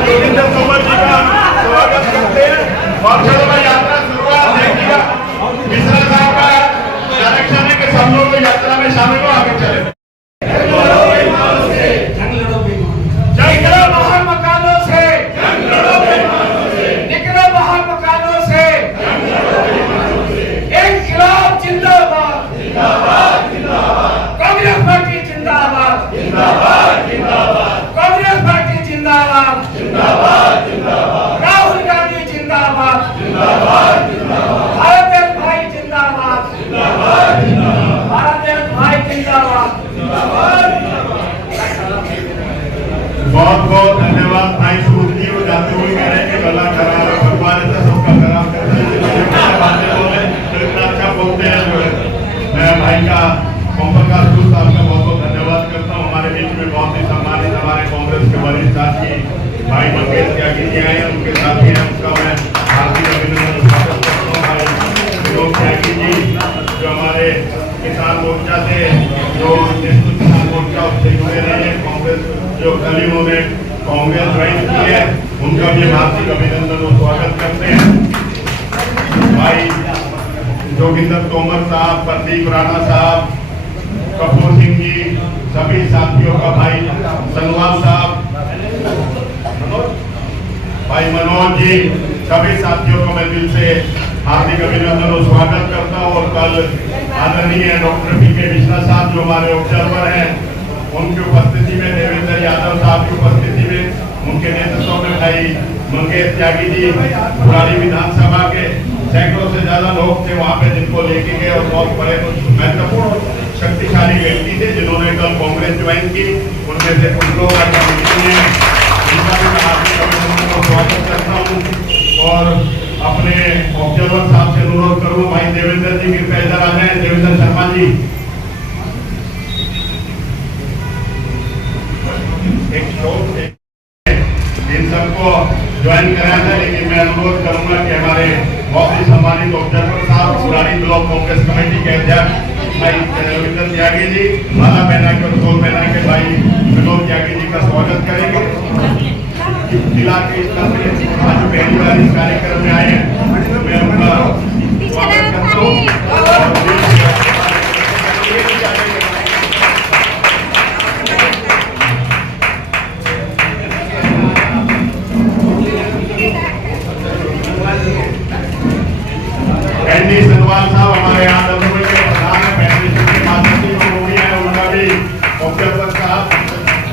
जोगिंदर तोमर जी का स्वागत करते हैं और चलो भाई यात्रा शुरुआत देखिएगा। मिश्रा साहब का डायरेक्शन है कि सब लोग यात्रा में शामिल हो, आगे चले। जय करो महान मकानों से, निकलो महान मकानों से, इनकलाब जिंदाबाद, कांग्रेस पार्टी जिंदाबाद, कांग्रेस पार्टी जिंदाबाद, राहुल गांधी जिंदाबाद, भारत देश भाई जिंदाबाद, भारत देश भाई जिंदाबाद। बहुत बहुत धन्यवाद भाई सूर्य जी। वो जाते हुए कह रहे हैं कि गला खराब है, भगवान ऐसा सबका खराब करते हैं, बातें बोले तो इतना अच्छा बोलते हैं। मैं भाई का ओम प्रकाश साहब का बहुत बहुत धन्यवाद करता हूँ। हमारे बीच में बहुत ही सम्मानित हमारे कांग्रेस के वरिष्ठ साथी भाई मंगेश त्यागी जी आए हैं, उनके साथी हैं, उनका मैं हार्दिक अभिनंदन स्वागत करता हूँ। भाई विनोद त्यागी जी जो हमारे किसान मोर्चा से, जो नेशनल किसान मोर्चा उससे जुड़े रहे हैं, कांग्रेस जो कल ही उन्होंने कांग्रेस ज्वाइन की है, उनका भी हार्दिक अभिनंदन और स्वागत करते हैं। भाई जोगिंदर तोमर साहब, प्रदीप राणा साहब, कपूर सिंह जी, सभी साथियों का, भाई सनवाल साहब, भाई मनोज जी, सभी साथियों का मैं दिल से हार्दिक अभिनंदन और स्वागत करता हूँ। और कल आदरणीय डॉक्टर पी.के. मिश्रा साहब जो हमारे ऑब्जर्वर हैं, उनकी उपस्थिति में, देवेंद्र यादव साहब की उपस्थिति में, उनके नेतृत्व में भाई मंगेश त्यागी जी पुरानी विधानसभा के सैकड़ों से ज्यादा लोग थे वहाँ पे, जिनको लेके गए और बहुत बड़े महत्वपूर्ण शक्तिशाली व्यक्ति थे जिन्होंने कल कांग्रेस ज्वाइन की। उनमें से कुछ लोग उनका भी हार्दिक अभिनंदन और स्वागत करता हूँ। और अपने ऑब्जर्वर साहब से अनुरोध करूँ, भाई देवेंद्र जी कृपया इधर आ जाए, देवेंद्र शर्मा जी एक शोक इन सबको ज्वाइन कराया था। लेकिन मैं अनुरोध करूंगा कि हमारे बहुत ही सम्मानित ऑब्जर्वर साहब, पुरानी ब्लॉक कांग्रेस कमेटी के अध्यक्ष भाई रविंद्र त्यागी जी माला पहना के और फूल पहना के भाई विनोद त्यागी जी का स्वागत करेंगे। जिला के स्तर से आज पहली बार इस कार्यक्रम में आए हैं, तो मैं उनका स्वागत करता हूँ। एनडी सनवाल साहब हमारे यहाँ दलपुर के प्रधान है, फेडरेशन के महासचिव हो गए हैं, उनका भी ऑब्जर्वर साहब,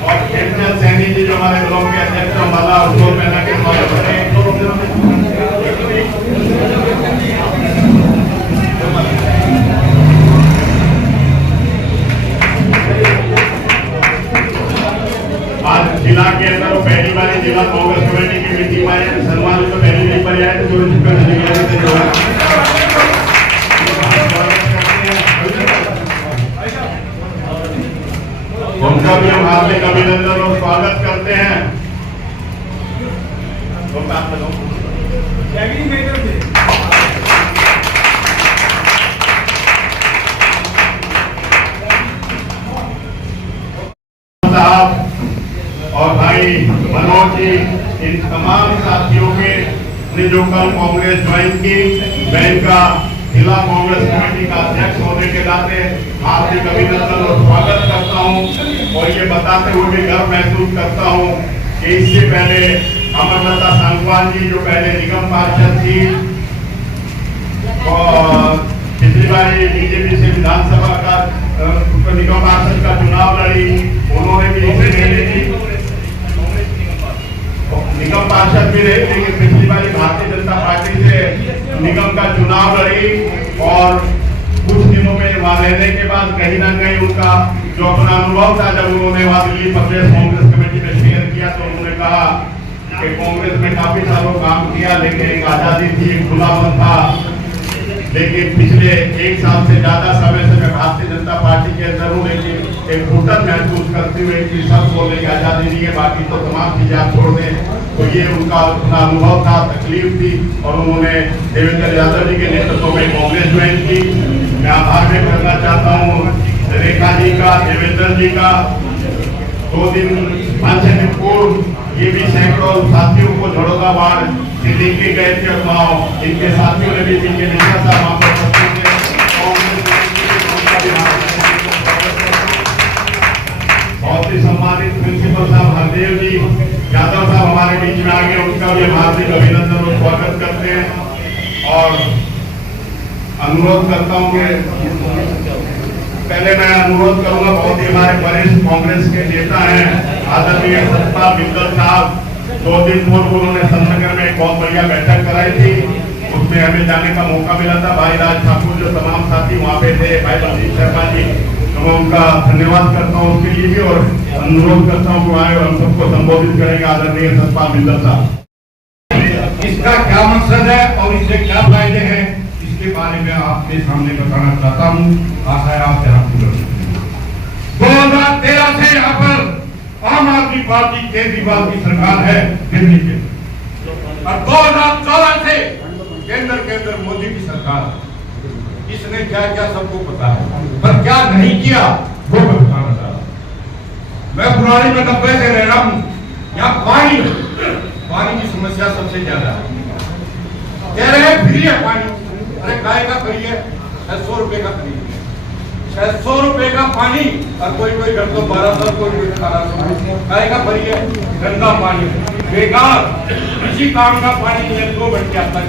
और केशव सैनी जी जो हमारे ब्लॉक के अध्यक्ष माला और फूल पहना के स्वागत करें। आज जिला के अंदर वो पहली बार जिला कांग्रेस कमेटी की मीटिंग में आए, सनवाल तो पहली बार पर आए थे, जो उनका भी हम हार्दिक अभिनंदन और स्वागत करते हैं। साहब और भाई मनोज जी, इन तमाम साथियों के ने जो कल कांग्रेस ज्वाइन की, मैं इनका जिला कांग्रेस कमेटी का अध्यक्ष होने के नाते हार्दिक अभिनंदन और स्वागत करता हूं। और ये बताते हुए भी गर्व महसूस करता हूं कि इससे पहले अमरलता सांगवान जी जो पहले निगम पार्षद थी और पिछली बार बीजेपी से विधानसभा का निगम पार्षद का चुनाव लड़ी, उन्होंने भी इसे ले ली, निगम पार्षद भी रही, लेकिन पिछली बार भारतीय जनता पार्टी से निगम का चुनाव लड़ी। और कुछ दिनों में वहां रहने के बाद कहीं ना कहीं उनका जो अपना अनुभव था, जब उन्होंने वहां दिल्ली प्रदेश कांग्रेस कमेटी में शेयर किया, तो उन्होंने कहा कि कांग्रेस में काफी सालों काम किया, लेकिन एक आजादी थी, एक खुलापन था, लेकिन पिछले एक साल से ज्यादा समय से मैं भारतीय जनता पार्टी के अंदर हूँ, लेकिन एक घुटन महसूस करते हुए कि सब बोलने की आजादी नहीं है, बाकी तो तमाम चीजें आप छोड़ दें। तो ये उनका अपना अनुभव था, तकलीफ थी, और उन्होंने देवेंद्र यादव जी के नेतृत्व में कांग्रेस ज्वाइन की। मैं आभार व्यक्त करना चाहता हूँ रेखा जी का, देवेंद्र जी का। 2 दिन 5 दिन पूर्व ये भी सैकड़ों साथियों को झड़ोगा वार्ड से लेके गए थे और गाँव इनके साथियों ने भी इनके नेता साहब वहाँ पर बहुत ही सम्मानित प्रिंसिपल साहब हरदेव जी यादव साहब हमारे बीच में आ गए, उनका भी हार्दिक अभिनंदन और स्वागत करते हैं। और अनुरोध करता हूँ कि पहले मैं अनुरोध करूंगा, बहुत ही हमारे वरिष्ठ कांग्रेस के नेता हैं आदरणीय सतपाल मित्तल साहब, 2 दिन पूर्व उन्होंने संतनगर में एक बहुत बढ़िया बैठक कराई थी, उसमें हमें जाने का मौका मिला था। भाई राज ठाकुर जो तमाम साथी वहाँ पे थे, भाई बलजीत शर्मा जी, तो मैं उनका धन्यवाद करता हूँ उसके लिए भी, और अनुरोध करता हूँ कि आए और हम सबको संबोधित करेंगे आदरणीय सतपाल मित्तल साहब। इसका क्या मकसद है और इससे क्या फायदे हैं, इसके बारे में आपके सामने बताना चाहता हूँ। आशा है आप ध्यान पूर्वक। 2013 से यहाँ पर आम आदमी पार्टी केजरीवाल की सरकार है दिल्ली के, और 2014 से केंद्र के अंदर मोदी की सरकार। इसने क्या क्या सबको पता है, पर क्या नहीं किया वो मैं बताना चाहता हूँ। मैं पुरानी में 90 से रह रहा हूँ, यहाँ पानी की समस्या सबसे ज्यादा है। कह रहे हैं फ्री है पानी, अरे गाय का फ्री है, 600 रुपए का फ्री है, 600 रुपए का पानी, और कोई घर तो 1200, कोई 1800। गाय का फ्री है, गंदा पानी बेकार, किसी काम का पानी नहीं है, 2 घंटे आता है।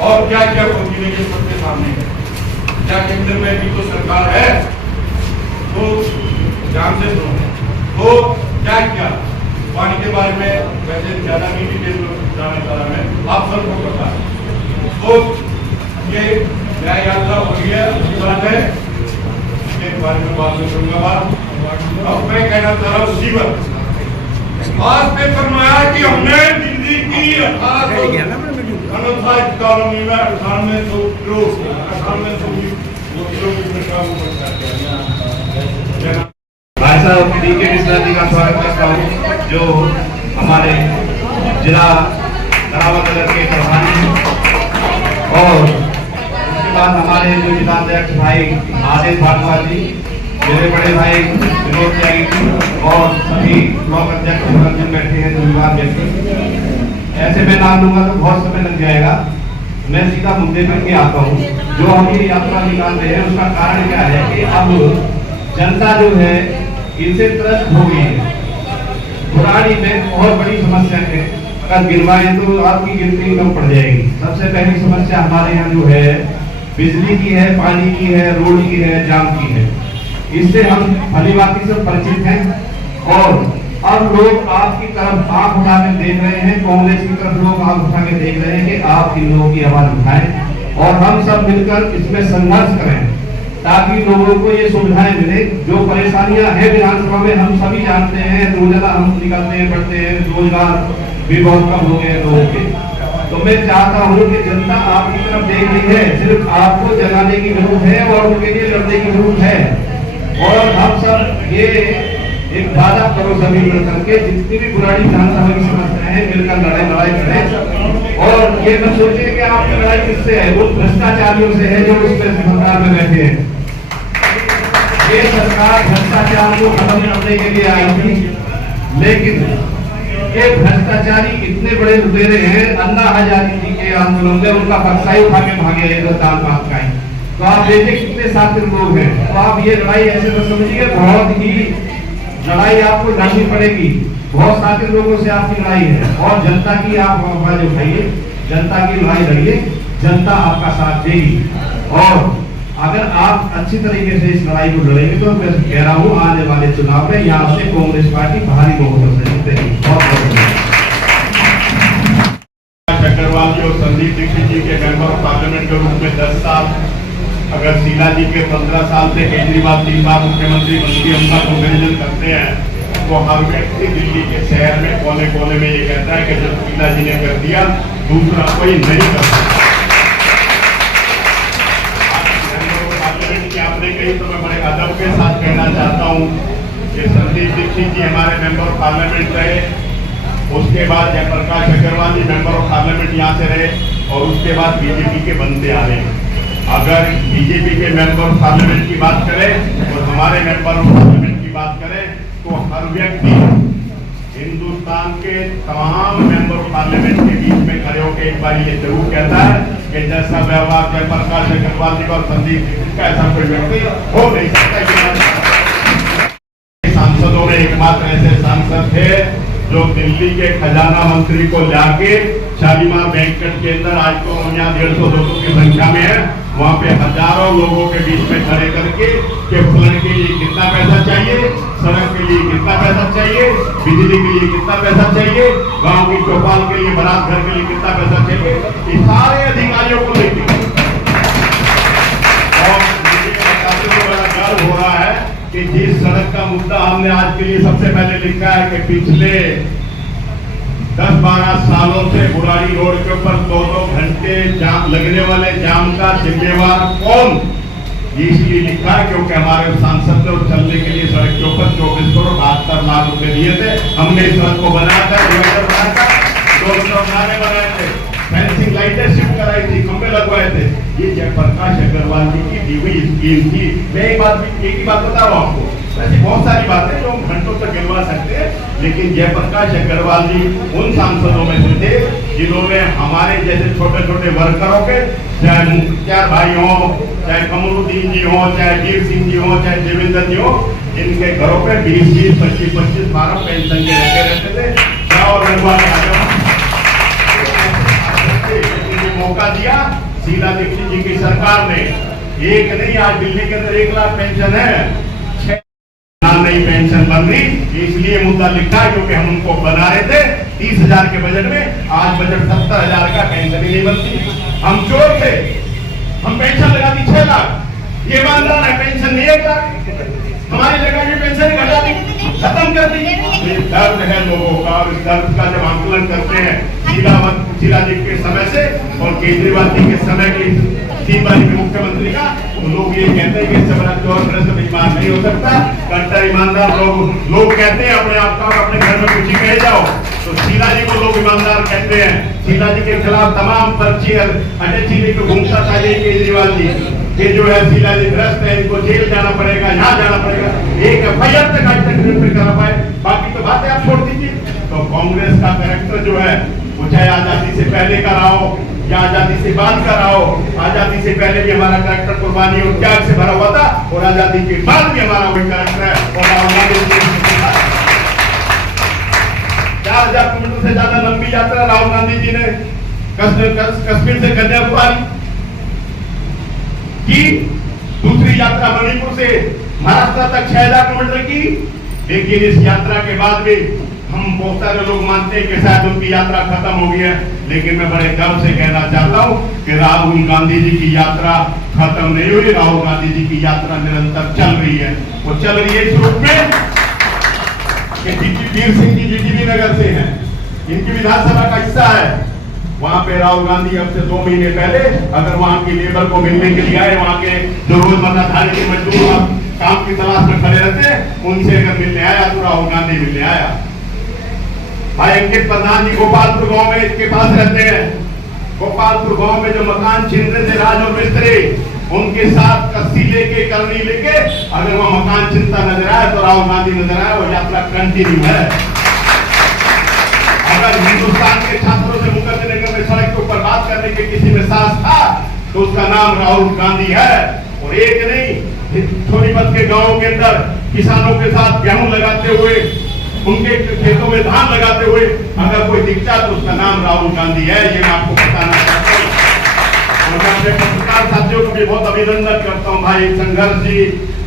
और क्या क्या पहुंचने के सबके सामने है, क्या केंद्र में भी तो सरकार है, तो ध्यान से सुनो। तो क्या क्या पानी के बारे में वैसे ज्यादा नहीं डिटेल जाना चाह रहा मैं, आप सबको पता है। तो ये न्याय यात्रा हो रही है, बात है इसके बारे में बात करूंगा बात। अब मैं कहना चाह रहा हूँ सीवर, आज पे फरमाया कि हमने दिल्ली की 1898 कॉलोनी में 9800 भाई साहब DK मिश्रा जी का स्वागत करता हूँ, जो हमारे जिला धरावत नगर के प्रभारी, और उसके बाद हमारे जो जिलाध्यक्ष भाई आदेश भारद्वाज जी, मेरे बड़े भाई विनोद त्यागी जी, और सभी ब्लॉक अध्यक्ष जो बैठे हैं, धन्यवाद व्यक्ति। ऐसे मैं नाम लूंगा तो बहुत समय लग जाएगा, मैं सीधा मुद्दे पर के आता हूँ। जो हम ये यात्रा निकाल रहे हैं उसका कारण क्या है कि अब जनता जो है इनसे त्रस्त हो गई है। पुरानी में बहुत बड़ी समस्या है, अगर गिनवाएं तो आपकी गिनती कम पड़ जाएगी। सबसे पहली समस्या हमारे यहाँ जो है बिजली की है, पानी की है, रोड की है, जाम की है। इससे हम भलीभांति से परिचित हैं, और अब लोग आपकी तरफ आंख उठा के देख रहे हैं, कांग्रेस की तरफ लोग आंख उठा के देख रहे हैं कि आप इन लोगों की आवाज उठाएं, और हम सब मिलकर इसमें संघर्ष करें ताकि लोगों को ये सुविधाएं मिले। जो परेशानियां हैं विधानसभा में हम सभी जानते हैं, रोजाना हम निकलते हैं, बढ़ते हैं, रोजगार भी बहुत कम हो गए लोगों के। तो मैं चाहता हूँ कि जनता आपकी तरफ देख रही है, सिर्फ आपको जगाने की जरूरत है और उनके लिए लड़ने की जरूरत है। और हम सब ये एक वादा करो सभी मिलकर के, जितनी भी पुरानी विधानसभा की समस्याएं हैं मिलकर लड़ाई करें। और ये न सोचे कि आपकी लड़ाई किससे है, वो भ्रष्टाचारियों से है जो उस पर सरकार में बैठे हैं। ये सरकार भ्रष्टाचार को खत्म करने के लिए आई थी, लेकिन ये भ्रष्टाचारी इतने बड़े लुटेरे हैं, अन्ना हजारे जी के आंदोलन में उनका बक्साई उठा के भागे हिंदुस्तान पाक का। तो आप देखिए कितने साथी लोग हैं। तो आप ये लड़ाई ऐसे तो समझिए, बहुत ही लड़ाई आपको लड़नी पड़ेगी, बहुत साथी लोगों से आपकी लड़ाई है, और जनता की आप आवाज उठाइए, जनता की लड़ाई लड़िए, जनता आपका साथ देगी। और अगर आप अच्छी तरीके से इस लड़ाई को लड़ेंगे तो मैं कह रहा हूँ आने वाले चुनाव में यहाँ से कांग्रेस पार्टी भारी बहुमत से जीतेगी। चक्रवाल जी और संदीप दीक्षित जी के मेंबर ऑफ पार्लियामेंट के रूप में 10 साल, अगर शीला जी के 15 साल से केजरीवाल 3 बार मुख्यमंत्री मंत्री उनका कंपेरिजन करते हैं, तो हर व्यक्ति दिल्ली के शहर में कोने कोने में ये कहता है कि जब शीला जी ने कर दिया दूसरा कोई नहीं कर सकता। आपने कही तो मैं बड़े अदब के साथ कहना चाहता हूँ कि संदीप दीक्षित जी हमारे मेंबर ऑफ पार्लियामेंट रहे, उसके बाद जयप्रकाश अग्रवाल जी मेंबर ऑफ पार्लियामेंट यहाँ से रहे, और उसके बाद बीजेपी के बनते आ रहे हैं। अगर बीजेपी के मेंबर ऑफ पार्लियामेंट की बात करें और हमारे मेंबर ऑफ पार्लियामेंट की बात करें तो हर व्यक्ति हिंदुस्तान के तमाम मेंबर पार्लियामेंट के बीच में खड़े होकर एक बार ये जरूर कहता है कि जैसा व्यवहार जयप्रकाश अग्रवाल जी और संदीप जी का ऐसा कोई व्यक्ति हो नहीं सकता। सांसदों में एकमात्र ऐसे सांसद थे जो दिल्ली के खजाना मंत्री को लाके शालीमार बैंकेट के अंदर, आज तो यहाँ 150-200 की संख्या में है, वहाँ पे हजारों लोगों के बीच में खड़े करके कि फ्लड के लिए कितना पैसा चाहिए, सड़क के लिए कितना पैसा चाहिए, बिजली के लिए कितना पैसा चाहिए, गांव की चौपाल के लिए, बारात घर के लिए कितना पैसा चाहिए, ये सारे अधिकारियों को लेके। और मुझे बताते हुए बड़ा गर्व हो रहा है कि जिस सड़क का मुद्दा हमने आज के लिए सबसे पहले लिखा है कि पिछले 10-12 सालों से बुराड़ी रोड के ऊपर 2-2 घंटे जाम लगने वाले जाम का जिम्मेवार कौन, ये इसलिए लिखा है क्योंकि हमारे सांसद ने चलने के लिए सड़क के ऊपर 24 करोड़ 72 लाख रुपए दिए थे। हमने इस सड़क को बनाया था, 2 नारे बनाए थे, फेंसिंग लाइटें शिफ्ट कराई थी, खंभे लगवाए थे। ये जयप्रकाश अग्रवाल जी की दी हुई स्कीम थी। मैं एक ही बात बता रहा हूँ आपको, ऐसी बहुत सारी बातें जो हम घंटों तक गिनवा सकते हैं, लेकिन जयप्रकाश अग्रवाल जी उन सांसदों में से थे जिन्होंने हमारे जैसे छोटे छोटे वर्करों के, चाहे मुख्तार भाई हो, चाहे कमरुद्दीन जी हो, चाहे वीर सिंह जी हो, चाहे देवेंद्र जी हो, इनके घरों पे 20-20, 25-25 12 पेंशन के रखे रहते थे। और मौका दिया शीला दीक्षित जी की सरकार ने, एक नहीं, आज दिल्ली के अंदर 1 लाख पेंशन है, 6 नई पेंशन बन रही, इसलिए मुद्दा लिखा है क्योंकि हम उनको बना रहे थे 30,000 के बजट में। आज बजट 70,000 का, पेंशन ही नहीं बनती। हम चोर थे, हम पेंशन लगा दी 6 लाख, ये ईमानदार है, पेंशन नहीं 1 लाख, हमारी जगह की पेंशन घटा दी, खत्म कर दी। ये दर्द है लोगों का, और इस दर्द का जब आंकलन करते हैं शीला जी के समय से और केजरीवाल जी के समय की 3 बार के मुख्यमंत्री का, तो लोग ये कहते हैं कि इससे बड़ा चोर भ्रष्ट बेईमान नहीं हो सकता। कट्टर ईमानदार लोग कहते हैं अपने आप का, अपने घर में कुछ ही कह जाओ, तो शीला जी को लोग ईमानदार कहते हैं। शीला जी के खिलाफ तमाम पर्ची अटैची लेकर घूमता था ये केजरीवाल जी, ये जो है शीला जी भ्रष्ट है, इनको जेल जाना पड़ेगा, यहाँ जाना पड़ेगा, एक एफआईआर तक आज तक नहीं करा पाए, बाकी तो बातें आप छोड़ दीजिए। तो कांग्रेस का कैरेक्टर जो है, वो चाहे आजादी से पहले का रहा हो या आजादी से बाद का रहा हो, आजादी से पहले भी हमारा कैरेक्टर कुर्बानी और त्याग से भरा हुआ था, और आजादी के बाद भी हमारा वही कैरेक्टर है। और 4,000 किलोमीटर से ज्यादा लंबी यात्रा राहुल गांधी जी ने कश्मीर से कन्याकुमारी की, दूसरी यात्रा मणिपुर से महाराष्ट्र तक 6,000 किलोमीटर की। लेकिन इस यात्रा के बाद भी हम बहुत सारे लोग मानते हैं कि शायद उनकी यात्रा खत्म हो गई है, लेकिन मैं बड़े गर्व से कहना चाहता हूं कि राहुल गांधी जी की यात्रा खत्म नहीं हुई, राहुल गांधी जी की यात्रा निरंतर चल रही है। वो चल रही है इस रूप में कि वीर सिंह जी जीटीबी नगर से हैं, इनकी विधानसभा का हिस्सा है। वहां पे राहुल गांधी अब से 2 महीने पहले अगर वहां की लेबर को मिलने के लिए आए, वहां के जो रोजमर्रा धारे के मजदूर काम की तलाश में खड़े रहते हैं, उनसे अगर मिलने आया तो राहुल गांधी मिलने आया। भाई अंकित प्रधान जी गोपालपुर गांव में इसके पास रहते हैं। गोपालपुर गांव में जो मकान छीन रहे थे राज और मिस्त्री, उनके साथ कस्सी लेके, करनी लेके अगर वो मकान चिंता नजर आया तो राहुल गांधी नजर आया। वो यात्रा कंटिन्यू है। अगर हिंदुस्तान के छात्रों से मुकद्दर में सड़क के ऊपर बात करने के किसी में साहस था तो उसका नाम राहुल गांधी है। और एक नहीं, सोनीपत के गांवों के अंदर किसानों के साथ गेहूं लगाते हुए, उनके खेतों में धान लगाते हुए अगर कोई दिखता तो उसका नाम राहुल गांधी है। ये मैं आपको बताना चाहता हूँ। और मैं अपने पत्रकार साथियों को भी बहुत अभिनंदन करता हूँ। भाई संघर्ष जी,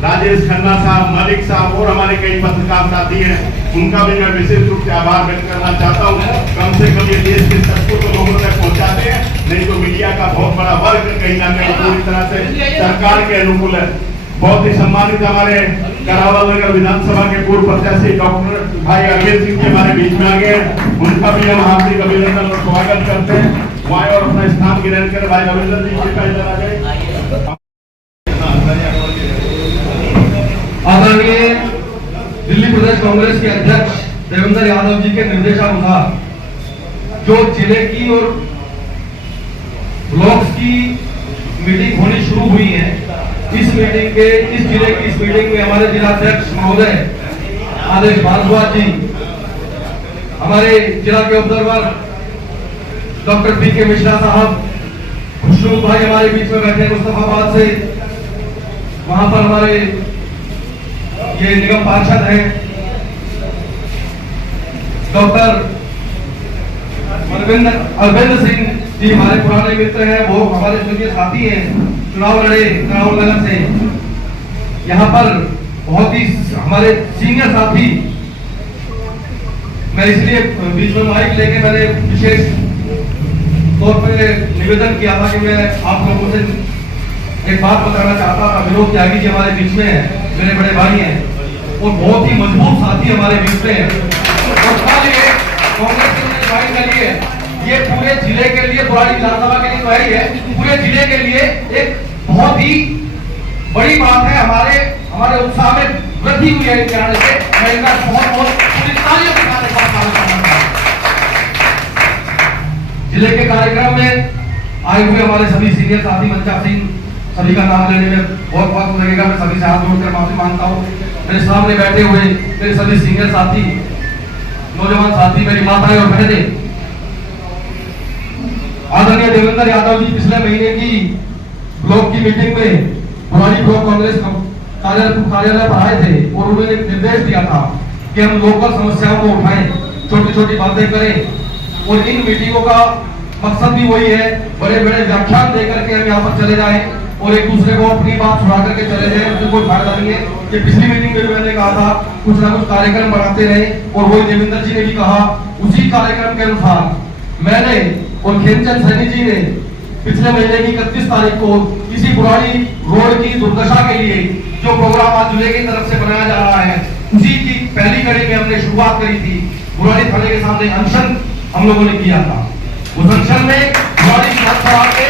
राजेश खन्ना साहब, मलिक साहब और हमारे कई पत्रकार साथी हैं, उनका भी मैं विशेष रूप से आभार व्यक्त करना चाहता हूँ। कम से कम ये देश के सबको तो लोगों तक पहुँचाते हैं, नहीं तो मीडिया का बहुत बड़ा वर्ग कहीं ना कहीं पूरी तरह से सरकार के अनुकूल है। बहुत ही सम्मानित हमारे करावल नगर विधानसभा के पूर्व प्रत्याशी डॉक्टर भाई अरविंद सिंह जी हमारे बीच में आ गए, उनका भी हम हार्दिक अभिनंदन और स्वागत करते हैं। वहाँ और अपना स्थान ग्रहण कर भाई रविंद्र जी कृपया इधर आ जाए। आदरणीय दिल्ली प्रदेश कांग्रेस के अध्यक्ष देवेंद्र यादव जी के निर्देशानुसार जो जिले की और ब्लॉक्स की मीटिंग होनी शुरू हुई है, इस जिले की मीटिंग में हमारे जिलाध्यक्ष महोदय आदेश भारद्वाज जी हमारे जिला के ऑब्जर्वर डॉक्टर पीके मिश्रा साहब, खुशनूर भाई हमारे बीच में बैठे मुस्तफाबाद से, वहां पर हमारे ये निगम पार्षद हैं डॉक्टर अरविंद सिंह जी, हमारे पुराने मित्र हैं, वो हमारे जूनियर साथी हैं, चुनाव लड़े राहुल नगर से। यहाँ पर बहुत ही हमारे सीनियर साथी, मैं इसलिए बीच में माइक लेके मैंने विशेष तौर पे निवेदन किया था कि मैं आप लोगों से एक बात बताना चाहता था। विनोद त्यागी जी हमारे बीच में है, मेरे बड़े भाई हैं और बहुत ही मजबूत साथी हमारे बीच में है। कांग्रेस के ज्वाइन करिए, ये पूरे जिले के लिए, बुराड़ी विधानसभा के लिए तो है ही है, पूरे जिले के लिए एक बहुत ही बड़ी बात है। हमारे उत्साह में वृद्धि हुई है इनके आने से। मैं इनका बहुत पूरी तालियों के साथ जिले के कार्यक्रम में आए हुए हमारे सभी सीनियर साथी, मंचा सिंह, सभी का नाम लेने में बहुत वक्त लगेगा, मैं सभी से हाथ जोड़कर माफी मांगता हूँ। मेरे सामने बैठे हुए मेरे सभी सीनियर साथी, नौजवान साथी, मेरी माताएं और बहनें, आदरणीय देवेंद्र यादव जी पिछले महीने की ब्लॉक की मीटिंग में बुराड़ी ब्लॉक कांग्रेस कार्यालय पर आए थे और उन्होंने निर्देश दिया था कि हम लोकल समस्याओं को उठाएं, छोटी छोटी बातें करें और इन मीटिंगों का मकसद भी वही है, बड़े बड़े व्याख्यान देकर के हम यहाँ पर चले जाएं और एक दूसरे को अपनी बात सुना करके चले जाएं, उससे कोई फायदा नहीं है। कि पिछली मीटिंग में मैंने कहा था कुछ ना कुछ कार्यक्रम बनाते रहे और वही देवेंद्र जी ने भी कहा, उसी कार्यक्रम के अनुसार मैंने और खेमचंद सैनी जी ने पिछले महीने की 31 तारीख को इसी बुराड़ी रोड की दुर्दशा के लिए जो प्रोग्राम आज जिले की तरफ से बनाया जा रहा है, उसी की पहली कड़ी में हमने शुरुआत करी थी। बुराड़ी थाने के सामने अनशन हम लोगों ने किया था। उस अनशन में बुराड़ी विधानसभा के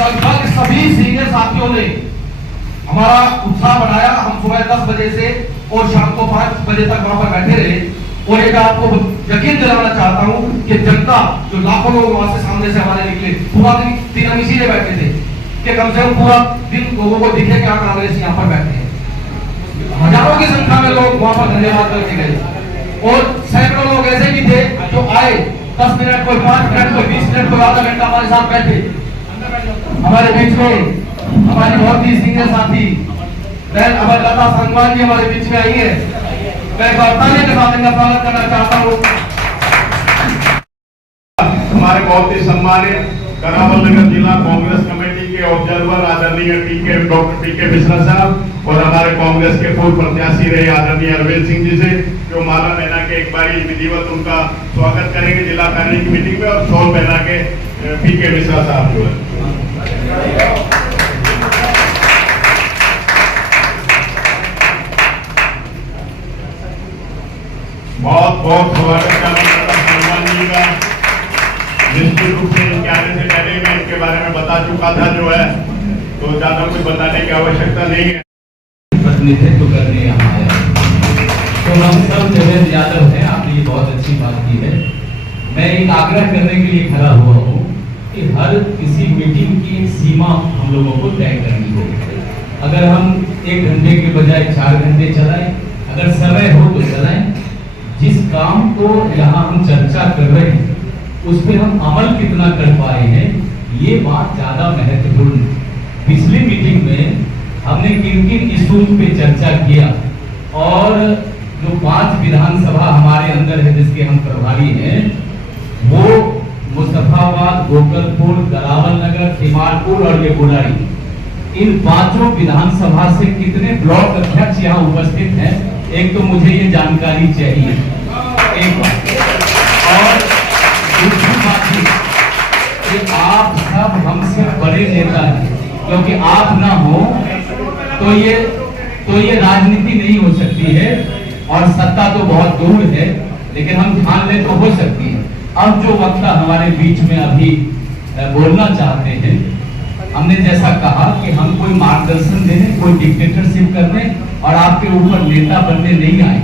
लगभग सभी सीनियर साथियों ने हमारा उत्साह बढ़ाया। हम सुबह 10 बजे से और शाम को 5 बजे तक वहां पर बैठे रहे और एक आपको यकीन दिलाना चाहता हूं कि जनता, जो लाखों लोग वहां से सामने से हमारे निकले, पूरा दिन हम इसीलिए बैठे थे कि कम से कम पूरा दिन लोगों को दिखे कि कांग्रेस यहाँ पर बैठे हैं। हजारों की संख्या में लोग वहां पर धन्यवाद करके गए और सैकड़ों लोग ऐसे भी थे जो आए 10 मिनट, कोई 5 मिनट, कोई 20 मिनट, कोई आधा घंटा हमारे साथ बैठे। हमारे बीच में हमारी बहुत ही सीनियर साथी बहन अमरलता संगवान जी हमारे बीच में आई है। मैं तालियों के साथ इनका स्वागत करना चाहता हूँ। हमारे बहुत ही सम्मानित करावल नगर जिला कांग्रेस कमेटी के ऑब्जर्वर आदरणीय डॉक्टर पीके मिश्रा साहब और हमारे कांग्रेस के पूर्व प्रत्याशी रहे आदरणीय अरविंद सिंह जी से, जो माला पहना के एक बारी विधिवत उनका स्वागत करेंगे जिला कार्यालय की मीटिंग में, और शॉल पहना के पीके मिश्रा साहब जो है। बहुत बहुत स्वागत करना सम्मान जी का। निश्चित रूप से इनके आने से पहले मैं इनके बारे में बता चुका था जो है, तो ज्यादा कुछ बताने की आवश्यकता नहीं है। प्रतिनिधित्व करने यहाँ आया तो हम सब देवेंद्र यादव हैं, आपने ये बहुत अच्छी बात की है। मैं एक आग्रह करने के लिए खड़ा हुआ हूँ कि हर किसी मीटिंग की एक सीमा हम लोगों को तय करनी होगी। अगर हम 1 घंटे के बजाय 4 घंटे चलाएं, अगर समय हो तो चलाएं। जिस काम को यहाँ हम चर्चा कर रहे हैं उस पर हम अमल कितना कर पाए हैं, ये बात ज्यादा महत्वपूर्ण है। पिछली मीटिंग में हमने किन किन इश्यूज पे चर्चा किया और जो 5 विधानसभा हमारे अंदर है जिसके हम प्रभारी हैं, वो मुस्तफाबाद, गोकलपुर, करावल नगर, तिमारपुर और ये बुराड़ी, इन 5 विधानसभा से कितने ब्लॉक अध्यक्ष यहाँ उपस्थित हैं, एक तो मुझे ये जानकारी चाहिए, एक बात। और दूसरी बात कि आप सब हमसे बड़े नेता हैं, क्योंकि आप ना हो तो ये राजनीति नहीं हो सकती है और सत्ता तो बहुत दूर है, लेकिन हम ठान ले तो हो सकती है। अब जो वक्ता हमारे बीच में अभी बोलना चाहते हैं, हमने जैसा कहा कि हम कोई मार्गदर्शन देने, कोई डिक्टेटरशिप करने और आपके ऊपर नेता बनने नहीं आए।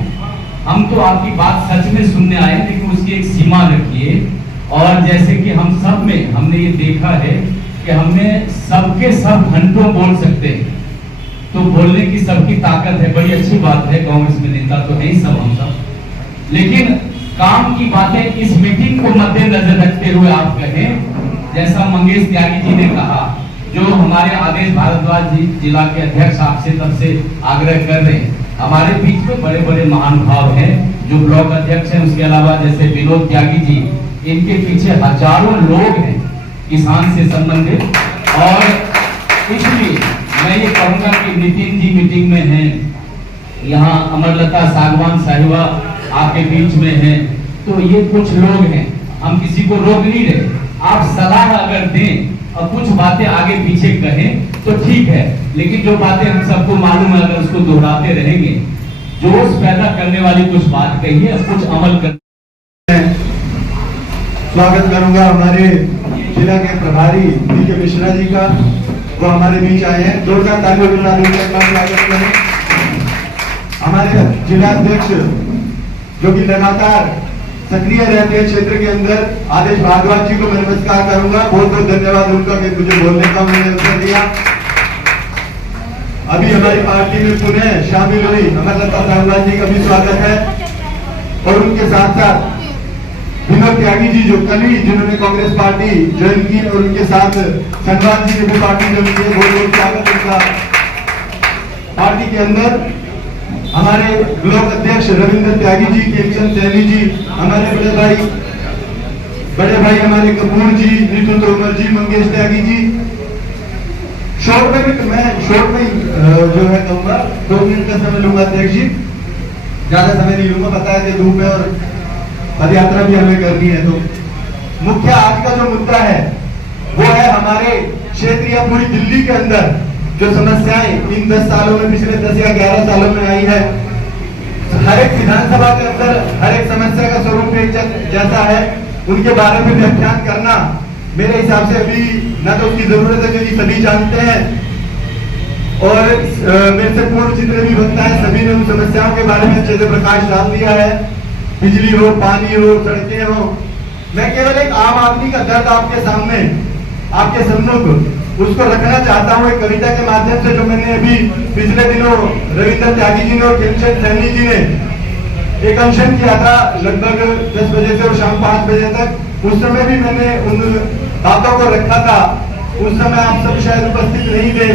हम तो आपकी बात सच में सुनने आए, लेकिन उसकी एक सीमा रखिए। और जैसे कि हम सब में हमने ये देखा है कि हमने सबके सब घंटों बोल सकते हैं, तो बोलने की सबकी ताकत है, बड़ी अच्छी बात है। कांग्रेस में नेता तो है ही सब हम सब, लेकिन काम की बातें इस मीटिंग को मद्देनजर रखते हुए आप कहें, जैसा मंगेश त्यागी जी ने कहा, जो हमारे आदेश भारद्वाज जी जिला के अध्यक्ष आपसे तब से आग्रह कर रहे हैं। हमारे बीच में बड़े बड़े महानुभाव हैं जो ब्लॉक अध्यक्ष हैं, उसके अलावा जैसे विनोद त्यागी जी, इनके पीछे हजारों लोग हैं किसान से संबंधित। और इसलिए मैं ये कहूंगा कि नितिन जी मीटिंग में हैं, यहाँ अमरलता सागवान साहिबा आपके बीच में हैं, तो ये कुछ लोग हैं, हम किसी को रोक नहीं रहे। आप सलाह अगर दें और कुछ बातें आगे पीछे कहें तो ठीक है, लेकिन जो बातें हम सबको मालूम है अगर उसको दोहराते रहेंगे, जोश पैदा करने वाली कुछ बात कहिए, कुछ अमल कर। स्वागत करूंगा हमारे जिला के प्रभारी डी.के. मिश्रा जी का, वो हमारे बीच आए हैं। जोरदार तालियों के साथ उनका स्वागत करें। हमारे जिला अध्यक्ष जो कि लगातार सक्रिय रहते हैं क्षेत्र के अंदर, आदेश भारद्वाज जी को मैं नमस्कार करूंगा। बहुत बहुत धन्यवाद उनका कि मुझे बोलने का उन्होंने अवसर दिया। अभी हमारी पार्टी में पुनः शामिल हुई अमरलता साहब जी का भी स्वागत है, और उनके साथ साथ विनोद त्यागी जी जो कल ही जिन्होंने कांग्रेस पार्टी ज्वाइन की, और उनके साथ संगवान जी ने भी पार्टी ज्वाइन की। बहुत बहुत स्वागत उनका। पार्टी के अंदर हमारे ब्लॉक अध्यक्ष रविंद्र त्यागी जी, केमचंद सैनी जी, हमारे बड़े भाई हमारे कपूर जी, नीतू तोमर जी, मंगेश त्यागी जी। शॉर्ट में जो है कहूंगा 2 मिनट का समय लूंगा अध्यक्ष जी, ज्यादा समय नहीं लूंगा। पता है कि धूप है और पदयात्रा भी हमें करनी है। तो मुख्य आज का जो मुद्दा है वो है हमारे क्षेत्र या पूरी दिल्ली के अंदर जो समस्याएं इन 10 सालों में, पिछले 10 या 11 सालों में आई है। हर एक विधानसभा के अंदर हर एक समस्या का स्वरूप एक जैसा है, उनके बारे में व्याख्यान करना मेरे हिसाब से अभी न तो उसकी जरूरत है, क्योंकि सभी जानते हैं, और मेरे से पूर्व जितने भी वक्ता है सभी ने उन समस्याओं के बारे में अच्छे से प्रकाश डाल दिया है। बिजली हो, पानी हो, सड़कें हो। मैं केवल एक आम आदमी का दर्द आपके सामने, आपके सम्मुख उसको रखना चाहता हूँ एक कविता के माध्यम से, जो मैंने अभी पिछले दिनों रविंद्र त्यागी जी ने और केमचंद सैनी जी ने एक अनशन किया था लगभग 10 बजे से और शाम 5 बजे तक। उस समय भी मैंने उन बातों को रखा था। उस समय आप सब शायद उपस्थित नहीं थे,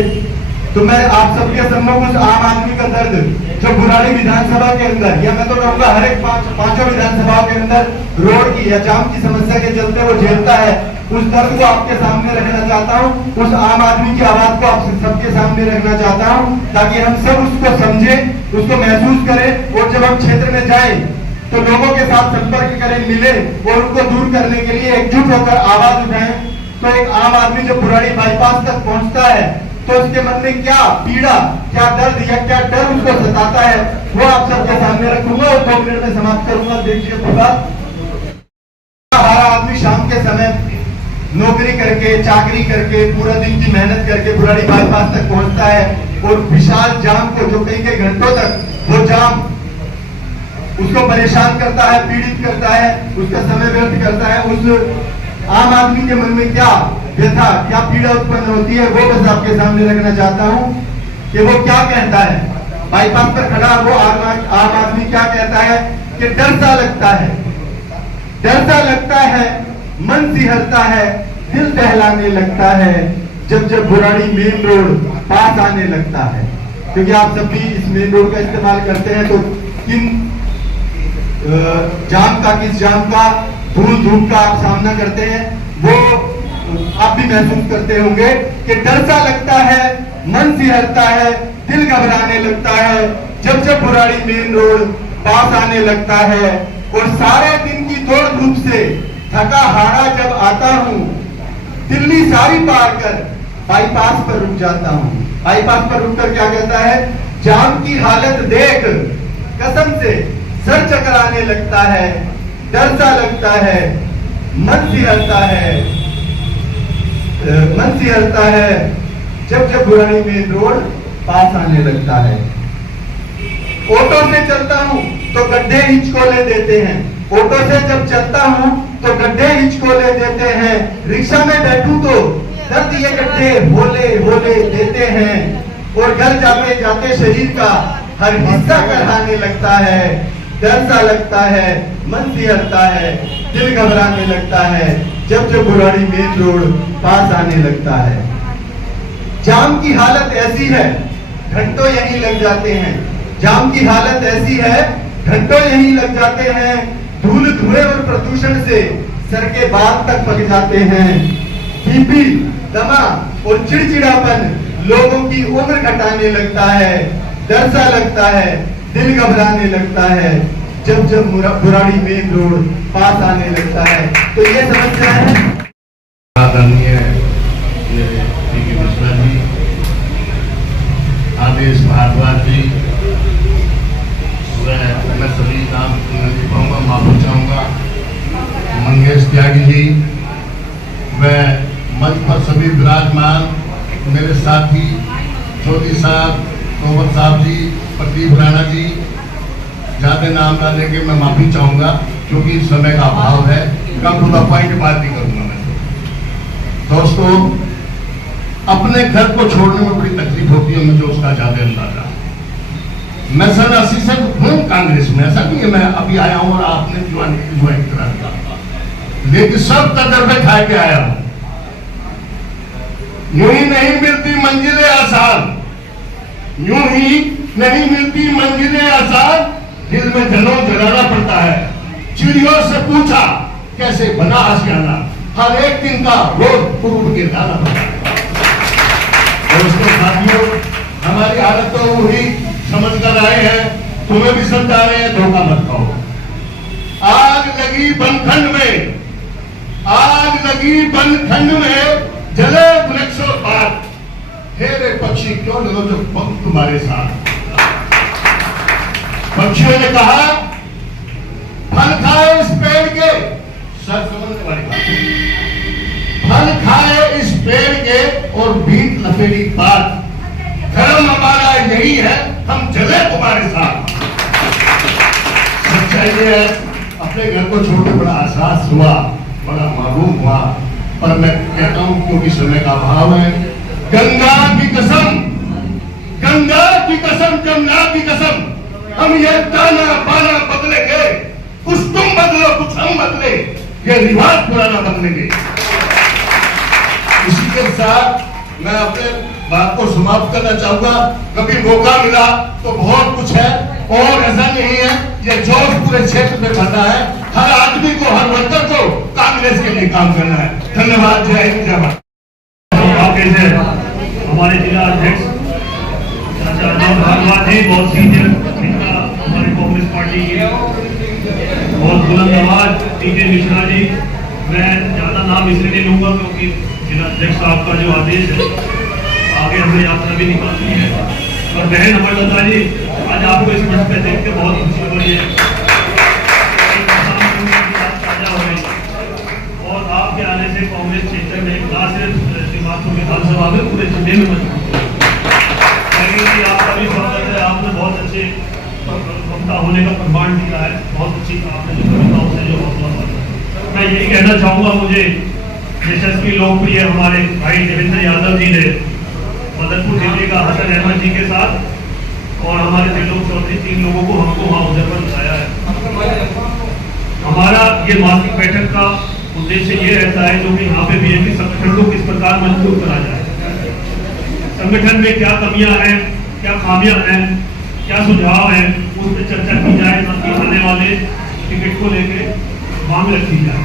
तो मैं आप सबके सम्मुख उस आम आदमी का दर्द जो बुराड़ी विधानसभा के अंदर, या मैं तो कहूँगा हर एक पांचों विधानसभाओं के अंदर रोड की या जाम की समस्या के चलते वो झेलता है, उस दर्द को आपके सामने रखना चाहता हूँ। उस आम आदमी की आवाज को आप सबके सामने रखना चाहता हूँ, ताकि हम सब उसको समझें, उसको महसूस करें, और जब हम क्षेत्र में जाएं तो लोगों के साथ संपर्क करें, मिले और उनको दूर करने के लिए एकजुट होकर आवाज उठाएं। तो एक आम आदमी जब बुराड़ी बाईपास तक पहुंचता है तो उसके मन में क्या पीड़ा, क्या दर्द या क्या डर उसको सताता है, वो आप सबके सामने रखूंगा और 2 मिनट में समाप्त करूंगा। देखिए अपनी बात, हमारा आदमी शाम के समय नौकरी करके, चाकरी करके, पूरा दिन की मेहनत करके बुराड़ी बाईपास तक पहुंचता है, और विशाल जाम को जो कई घंटों तक वो जाम उसको परेशान करता है, पीड़ित करता है, उसका समय व्यर्थ करता है। उस आम आदमी के मन में क्या व्यथा, क्या पीड़ा उत्पन्न होती है, वो बस आपके सामने रखना चाहता हूँ कि वो क्या कहता है। बाईपास पर खड़ा वो आम आदमी क्या कहता है कि डर सा लगता है, डर सा लगता है, मन सिहरता है, दिल दहलाने लगता है, जब जब बुराड़ी मेन रोड पास आने लगता है। क्योंकि आप सब भी इस मेन रोड का इस्तेमाल करते हैं, तो किन जाम का, किस जाम का, धूल धूप का आप सामना करते हैं, वो आप भी महसूस करते होंगे कि डर सा लगता है, मन सिहरता है, दिल घबराने लगता है, जब जब बुराड़ी मेन रोड पास आने लगता है। और सारे दिन की दौड़ धूप से थका हारा जब आता हूँ, दिल्ली सारी पार कर बाईपास पर रुक जाता हूँ। बाईपास पर रुककर क्या कहता है, जाम की हालत देख कसम से सर चकराने लगता है, डर सा लगता है, मन सिहरता है, जब जब बुराड़ी मेन रोड पास आने लगता है। ऑटो से चलता हूँ तो गड्ढे हिचकोले देते हैं, ऑटो से जब चलता हूँ तो गड्ढे हिचकोले देते हैं, रिक्शा में बैठूं तो दर्द ये गड्ढे होले होले देते हैं, और घर जाते जाते शरीर का हर हिस्सा कराने लगता है, डर सा लगता है, मन सिहरता है, दिल घबराने लगता है जब जब बुराड़ी मेन रोड पास आने लगता है। जाम की हालत ऐसी है, घंटों यहीं लग जाते हैं। जाम की हालत ऐसी है, घंटों यहीं लग जाते हैं। धूल धुएं और प्रदूषण से सड़कें बात तक पक जाते हैं। बीपी, दमा और चिड़चिड़ापन लोगों की उम्र घटाने लगता है। डर सा लगता है, दिल घबराने लगता है जब जब बुराड़ी मेन रोड पास आने लगता है। तो ये समस्या है। आदरणीय डी.के. मिश्रा जी, आदेश भारद्वाज जी, मैं सभी नाम नहीं पाऊंगा, माफी चाहूंगा, मंगेश त्यागी जी, वह मंच पर सभी विराजमान मेरे साथी चौधरी साहब, तोमर साहब जी, प्रदीप राणा जी, ज्यादा नाम ना लेके मैं माफी चाहूंगा क्योंकि समय का अभाव है। कम टू द पॉइंट बात नहीं करूंगा मैं। दोस्तों, अपने घर को छोड़ने में बड़ी तकलीफ होती है, मुझे उसका ज्यादा अंदाजा। मैं सन 80 से हूँ कांग्रेस में, ऐसा नहीं है मैं अभी आया हूँ और आपने ज्वाइन करा दिया, लेकिन सब तजर्बे खा के आया हूँ। यूं ही नहीं मिलती मंजिलें आसान, यूं ही नहीं मिलती मंजिलें आसान, दिल में जनों जलाना पड़ता है। चिड़ियों से पूछा कैसे बना आशियाना, हर एक दिन का रोज पूर्व के डाला पड़ता है। दोस्तों साथियों, हमारी हालत तो वही समझ कर आए हैं, तुम्हें भी समझा रहे हैं, धोखा मत खाओ। आग लगी बनखंड में, आग लगी बनखंड में, जले वृक्षों पात, हेरे पक्षी क्यों लगो जो पंख तुम्हारे साथ। पक्षियों ने कहा फल खाए इस पेड़ के, सर समझने वाली बात, फल खाए इस पेड़ के और बीट लपेटी बात, धर्म हमारा यही है, हम जले तुम्हारे साथ। सच्चाई ये है, अपने घर को छोड़कर बड़ा एहसास हुआ, बड़ा मालूम हुआ, पर मैं कहता हूं क्योंकि समय का अभाव है। गंगा की कसम, गंगा की कसम, जमुना की कसम, हम ये ताना बाना बदलेंगे, कुछ तुम बदलो कुछ हम बदले, ये रिवाज पुराना बदलेंगे। इसी के साथ मैं अपने बात को समाप्त करना चाहूंगा। कभी मौका मिला तो बहुत कुछ है और ऐसा नहीं है, ये जोश पूरे क्षेत्र में भरना है। हर आदमी को, हर वर्कर को कांग्रेस के लिए काम करना है। धन्यवाद। जय हिंद, जय भारत। हमारे जिला अध्यक्ष चाचा अजय भारद्वाज जी, बहुत सीनियर नेता हमारी कांग्रेस पार्टी के, बहुत बुलंद आवाज डी.के. मिश्रा जी। मैं ज्यादा नाम इसलिए नहीं लूंगा क्योंकि जिला अध्यक्ष साहब का जो आदेश है, आगे हमें यात्रा भी निकालनी है। और बहन अमरलता जी, आज आपको इस मंच पे देख के बहुत खुशी हो रही है और आपके आने से कांग्रेस क्षेत्र में ना सिर्फ सीमापुर विधानसभा में पूरे जिले में मजबूत आपका भी स्वागत है। आपने बहुत अच्छे वक्ता होने का प्रमाण दिया है, बहुत अच्छी आपने जो कविताओं से जो हौसला। मैं यही कहना चाहूंगा, मुझे यशस्वी लोकप्रिय हमारे भाई देवेंद्र यादव जी ने मदनपुर जिले का हसन अहमद जी के साथ और हमारे त्रिलोक चौधरी, 3 लोगों को हमको वहाँ उधर पर बुलाया है। हमारा ये मासिक बैठक का उद्देश्य ये रहता है जो कि यहाँ पे बीजेपी संगठन को किस प्रकार मजबूत करा जाए, संगठन में क्या कमियां हैं, क्या खामियां हैं, क्या सुझाव हैं, उस पर चर्चा की जाए, ताकि आने वाले टिकट को लेके मांग रखी जाए।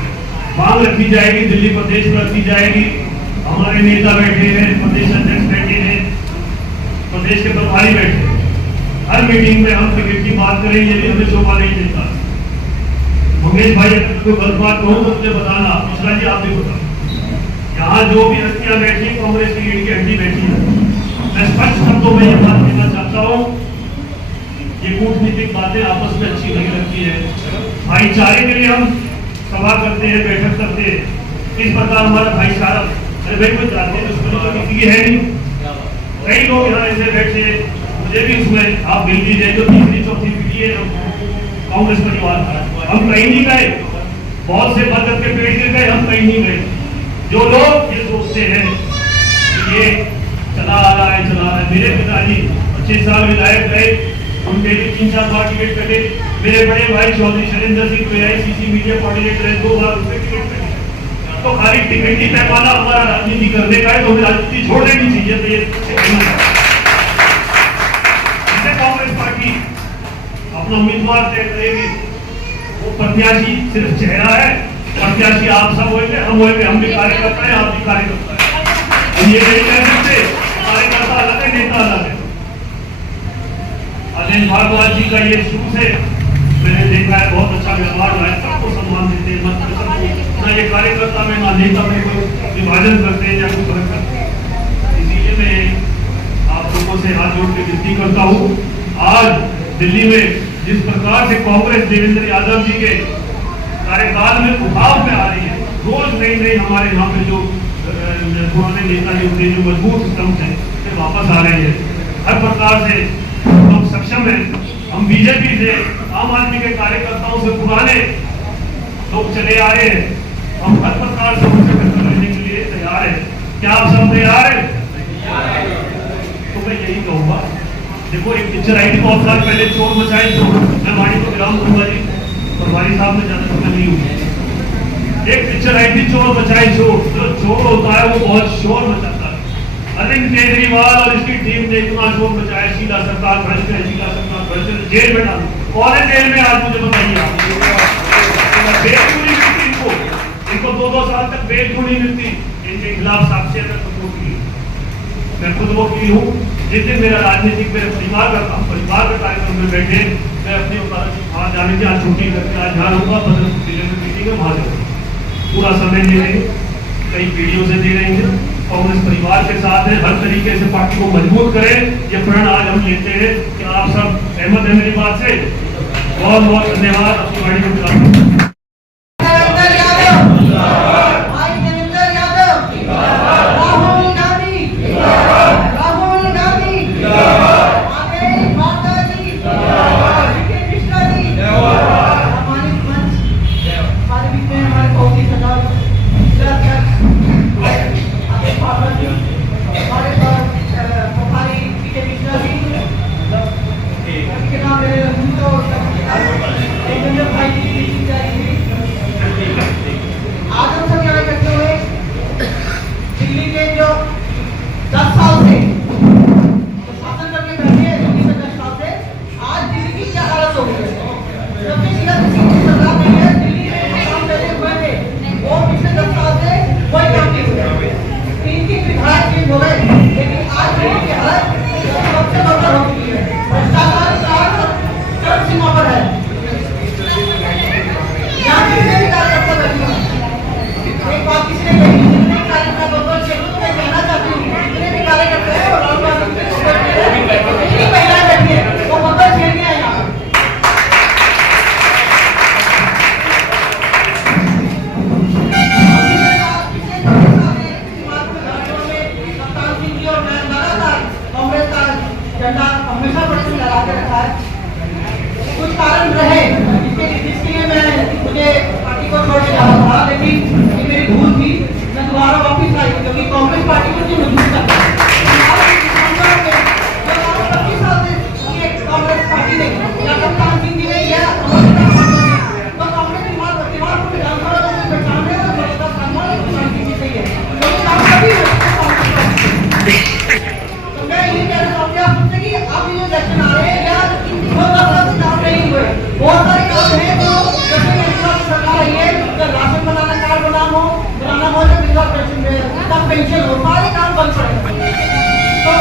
मांग रखी जाएगी, दिल्ली प्रदेश में रखी जाएगी। हमारे नेता बैठे हैं, प्रदेश अध्यक्ष बैठे हैं, प्रदेश के प्रभारी बैठे हैं। हर मीटिंग में हम टिकट की बात करें, ये भी हमें शोभा नहीं देता। मंगेश भाई कोई गलत बात कहूँ तो मुझे बताना, मिश्रा जी आप भी बताओ। यहाँ जो भी हस्तियां बैठी, कांग्रेस की रीढ़ की हड्डी बैठी है, मैं स्पष्ट शब्दों में ये बात कहना चाहता हूँ, ये कूटनीतिक बातें आपस में अच्छी नहीं लगती है। भाईचारे के लिए हम सभा करते हैं, बैठक करते हैं, इस प्रकार हमारा भाईचारा, अरे भाई कोई जाते हैं दुश्मनी तो किसी की है नहीं। कई लोग यहाँ ऐसे बैठे, मुझे भी उसमें आप मिल दीजिए, जो तीसरी चौथी पीढ़ी है कांग्रेस परिवार, हम कहीं नहीं गए, बहुत से बरगद के पेड़ गिर गए, हम कहीं नहीं गए। जो लोग ये सोचते हैं कि ये चला आ रहा है, मेरे पिताजी 25 साल विधायक रहे, उनके भी 3-4 बार टिकट कटे, मेरे बड़े भाई चौधरी शैलेंद्र सिंह तो AICC मीडिया कोऑर्डिनेटर है, 2 बार उसमें टिकट मिली। तो खाली टिकट ही पैमाना हमारा राजनीति करने का है, तो हमें राजनीति छोड़ देनी चाहिए। तो ये कांग्रेस पार्टी अपना उम्मीदवार तय करेगी, वो प्रत्याशी सिर्फ चेहरा है, प्रत्याशी आप सब होंगे, हम होंगे, हम भी कार्यकर्ता है, आप भी कार्यकर्ता है। ये नहीं कह सकते कार्यकर्ता अलग है, नेता अलग है। अजय भारद्वाज जी का ये शुरू से मैंने देखा है, बहुत अच्छा व्यवहार है, सबको सम्मान देते हैं, मतलब ना ये कार्यकर्ता में ना नेता में कोई विभाजन करते हैं या कोई फर्क करते हैं। इसीलिए मैं आप लोगों से हाथ जोड़ के विनती करता हूँ, आज दिल्ली में जिस प्रकार से कांग्रेस देवेंद्र यादव जी के कार्यकाल में उठाव में आ रही है, रोज नई नई हमारे यहाँ पे जो पुराने नेता जो थे, जो मजबूत सिस्टम थे, वे वापस आ रहे हैं। हर प्रकार से हम सक्षम हैं। हम बीजेपी से, आम आदमी के कार्यकर्ताओं से पुराने लोग चले आ रहे हैं, हम हर प्रकार से उनसे टक्कर लेने के लिए तैयार हैं। क्या आप सब तैयार हैं? तो मैं यही कहूँगा, देखो एक पिक्चर आई थी बहुत साल पहले, चोर मचाए चोर, मैं वाणी को विराम दूंगा जी, पटवारी साहब में ज्यादा समय नहीं हुआ। एक पिक्चर आई थी चोर मचाए चोर, जो चोर होता है वो बहुत शोर मचाता है। अरविंद केजरीवाल और इसकी टीम ने इतना शोर मचाया, शीला सरकार भ्रष्ट है, शीला सरकार भ्रष्ट है, जेल में डालो। कौन है जेल में आज, मुझे बताइए आप। बेल क्यों नहीं मिलती इनको 2-2 साल तक बेल क्यों नहीं मिलती? इनके खिलाफ साक्ष्य मैं खुद वकील, मैं खुद वकील हूँ। जिस दिन मेरा राजनीतिक मेरे परिवार का कार्यक्रम में बैठे, मैं अपनी वहाँ जाने की आज छुट्टी करके आज जा रहूँगा, बदल जिले में मीटिंग है, वहाँ जाऊँगा। पूरा समय दे रहे हैं, कई पीढ़ियों से दे रहे हैं, कांग्रेस परिवार के साथ है, हर तरीके से पार्टी को मजबूत करें, ये प्रण आज हम लेते हैं। कि आप सब सहमत हैं मेरी बात से? बहुत बहुत धन्यवाद। अपनी गाड़ी को चलाते पेंशन हो, सारे काम बंद पड़े। तो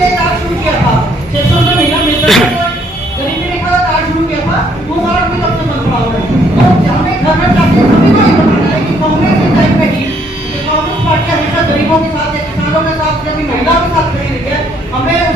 ने कार्ड शुरू किया था, 600 रुपये महीना मिलता था, गरीबी रेखा का कार्ड शुरू किया था, वो कार्ड भी तब से बंद पड़ा हुआ है। तो हमें घर में जाके सभी को ये बताना है कि कांग्रेस के टाइम पे ही कांग्रेस पार्टी हमेशा गरीबों के साथ है, किसानों के साथ, महिलाओं के साथ खड़ी रही है। हमें